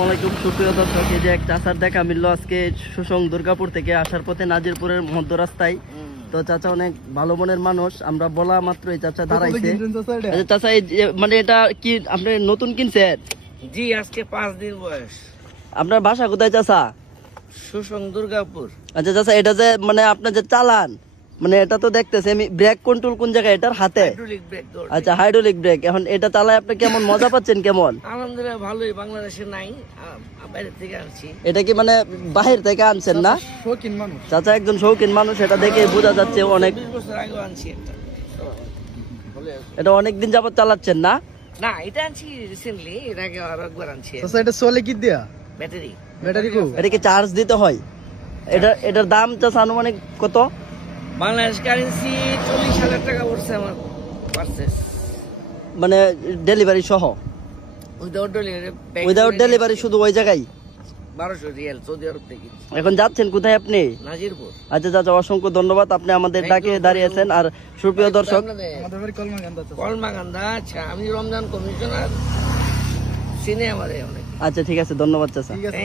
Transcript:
আসসালামাইকুম সুপ্রিয় দর্শক, এই যে এক চাচার দেখা মিলল আজকে সুসং দুর্গাপুর থেকে আসার পথে নাজিরপুরের মধ্য রাস্তায়। তো চাচা অনেক ভালো মনের মানুষ, আমরা বলা মাত্র এই চাচা দাঁড়াইছে। চাচা মানে এটা কি আপনি নতুন কিনছেন? জি, আজকে 5 দিন বয়স। আপনার বাসা কোথায় চাচা? সুসং দুর্গাপুর। আচ্ছা চাচা, এটা যে মানে আপনার যে চালান, মানে এটা তো দেখতেছি আমি ব্রেক কন্ট্রোল কোন জায়গায় এটার হাতে? আচ্ছা, হাইড্রোলিক ব্রেক। এখন এটা চালায় আপনি কেমন মজা পাচ্ছেন? কেমন? আলহামদুলিল্লাহ ভালোই, বাংলাদেশে নাই, বাইরে থেকে আনছি। এটা কি মানে বাহির থেকে আনছেন না? শৌখিন মানুষ চাচা একজন শৌখিন মানুষ, এটা দেখে বোঝা যাচ্ছে। অনেক 20 বছর আগে আনছি এটা। এটা অনেকদিন যাবত চালাচ্ছেন না? না, এটা আনছি রিসেন্টলি, এর আগে আর একবার আনছি। আচ্ছা, এটা চলে কি দিয়া? ব্যাটারি। ব্যাটারি কো? এটা কি চার্জ দিতে হয়? এটার দাম চাচা আনুমানিক কত? বাংলাদেশ কারেন্সি 40,000 টাকা পড়ছে আমার পারচেজ, মানে ডেলিভারি সহ? উইদাউট ডেলিভারি শুধু ওই জায়গায় 1200 রিয়াল সৌদি আরব থেকে। এখন যাচ্ছেন কোথায় আপনি? নাজিরপুর। আচ্ছা চাচা, অসংখ্য ধন্যবাদ, আপনি আমাদের ডাকে দাঁড়িয়েছেন। আর সুপ্রিয় দর্শক, আমাদের বাড়ি কলমাকান্দা। কলমাকান্দা। আচ্ছা, আমি রমজান কমিশনার, চিনে আমাদের অনেক। আচ্ছা ঠিক আছে, ধন্যবাদ চাচা। ঠিক আছে।